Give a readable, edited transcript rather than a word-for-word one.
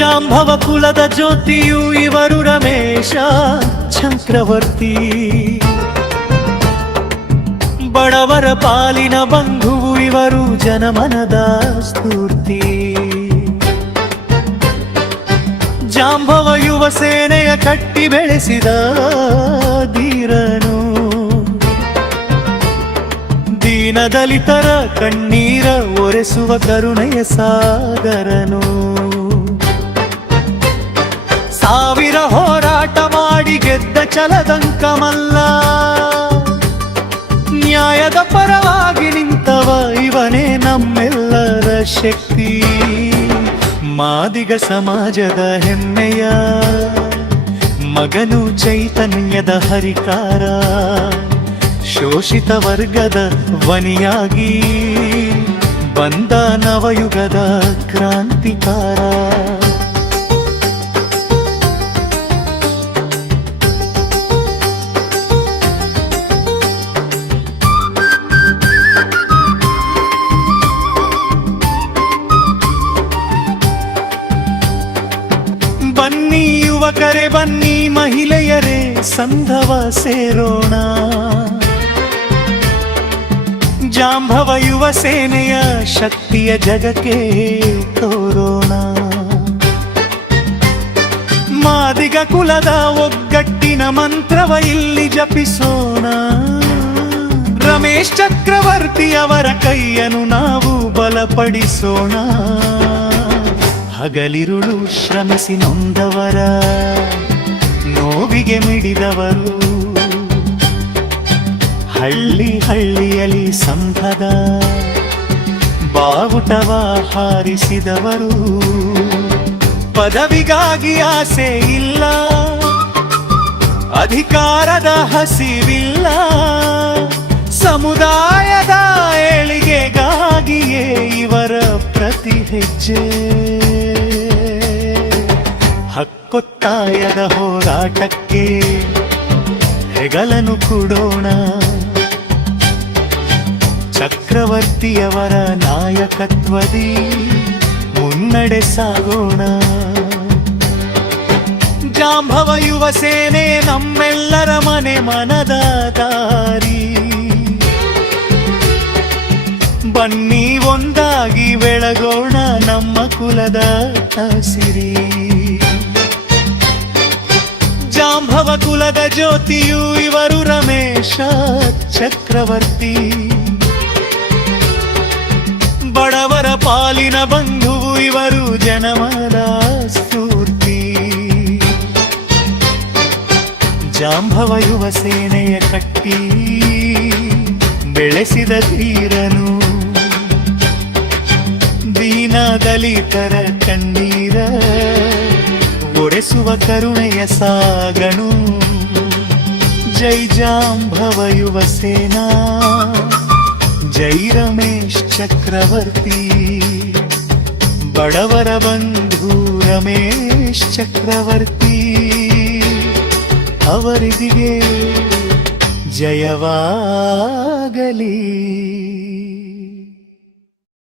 ಜಾಂಬವ ಕುಲದ ಜ್ಯೋತಿಯು ಇವರು ರಮೇಶ ಚಕ್ರವರ್ತಿ. ಬಡವರ ಪಾಲಿನ ಬಂಧುವು ಇವರು ಜನಮನದ ಸ್ಫೂರ್ತಿ. ಜಾಂಬವ ಯುವ ಸೇನೆಯ ಕಟ್ಟಿ ಬೆಳೆಸಿದ ಧೀರನು. ದೀನ ದಲಿತರ ಕಣ್ಣೀರ ಒರೆಸುವ ಕರುಣೆಯ ಸಾಗರನು. ಸಾವಿರ ಹೋರಾಟ ಮಾಡಿ ಗೆದ್ದ ಛಲದಂಕಮಲ್ಲ, ನ್ಯಾಯದ ಪರವಾಗಿ ನಿಂತವ ಇವನೇ ನಮ್ಮೆಲ್ಲರ ಶಕ್ತಿ. ಮಾದಿಗ ಸಮಾಜದ ಹೆಮ್ಮೆಯ ಮಗನು, ಚೈತನ್ಯದ ಹರಿಕಾರ. ಶೋಷಿತ ವರ್ಗದ ವನಿಯಾಗಿ ಬಂದ ನವಯುಗದ ಕ್ರಾಂತಿಕಾರ. ಬನ್ನಿ ಯುವಕರೇ ಬನ್ನಿ, ಮಹಿಳೆಯರೇ ಸಂಧವ ಸೇರೋಣ. ಜಾಂಬವ ಯುವ ಸೇನೆಯ ಶಕ್ತಿಯ ಜಗಕ್ಕೆ ತೋರೋಣ. ಮಾದಿಗ ಕುಲದ ಒಗ್ಗಟ್ಟಿನ ಮಂತ್ರವ ಇಲ್ಲಿ ಜಪಿಸೋಣ. ರಮೇಶ್ ಚಕ್ರವರ್ತಿಯವರ ಕೈಯನ್ನು ನಾವು ಬಲಪಡಿಸೋಣ. ಹಗಲಿರುಳು ಶ್ರಮಿಸಿ ನೊಂದವರ ನೋವಿಗೆ ಮಿಡಿದವರು, ಹಳ್ಳಿ ಹಳ್ಳಿಯಲ್ಲಿ ಸಂಘದ ಬಾವುಟವ ಹಾರಿಸಿದವರು. ಪದವಿಗಾಗಿ ಆಸೆ ಇಲ್ಲ, ಅಧಿಕಾರದ ಹಸಿವಿಲ್ಲ, ಸಮುದಾಯದ ಏಳಿಗೆಗಾಗಿಯೇ ಇವರ ಪ್ರತಿ ಹೆಜ್ಜೆ. ಹಕ್ಕೊತ್ತಾಯದ ಹೋರಾಟಕ್ಕೆ ಹೆಗಲನ್ನು ಕೊಡೋಣ. ಚಕ್ರವರ್ತಿಯವರ ನಾಯಕತ್ವದಿ ಮುನ್ನಡೆ ಸಾಗೋಣ. ಜಾಂಬವ ಯುವ ಸೇನೆ ನಮ್ಮೆಲ್ಲರ ಮನೆ ಮನದ ದಾರಿ. ಬನ್ನಿ ಒಂದಾಗಿ ಬೆಳಗೋಣ ನಮ್ಮ ಕುಲದ ಹಸಿರಿ. ಜಾಂಬವ ಕುಲದ ಜ್ಯೋತಿಯು ಇವರು ರಮೇಶ ಚಕ್ರವರ್ತಿ. ಬಡವರ ಪಾಲಿನ ಬಂಧುವು ಇವರು ಜನಮದ ಸ್ಫೂರ್ತಿ. ಜಾಂಬವ ಯುವ ಸೇನೆಯ ಕಟ್ಟಿ ಬೆಳೆಸಿದ ಧೀರನು. ದೀನ ದಲಿತರ ಕಣ್ಣೀರ ಒರೆಸುವ ಕರುಣೆಯ ಸಾಗನು. ಜೈ ಜಾಂಬವ ಯುವ ಸೇನಾ, ಜೈ ರಮೇಶ್ ಚಕ್ರವರ್ತಿ. ಬಡವರ ಬಂಧು ರಮೇಶ್ ಚಕ್ರವರ್ತಿ, ಅವರಿಗೆ ಜಯವಾಗಲಿ.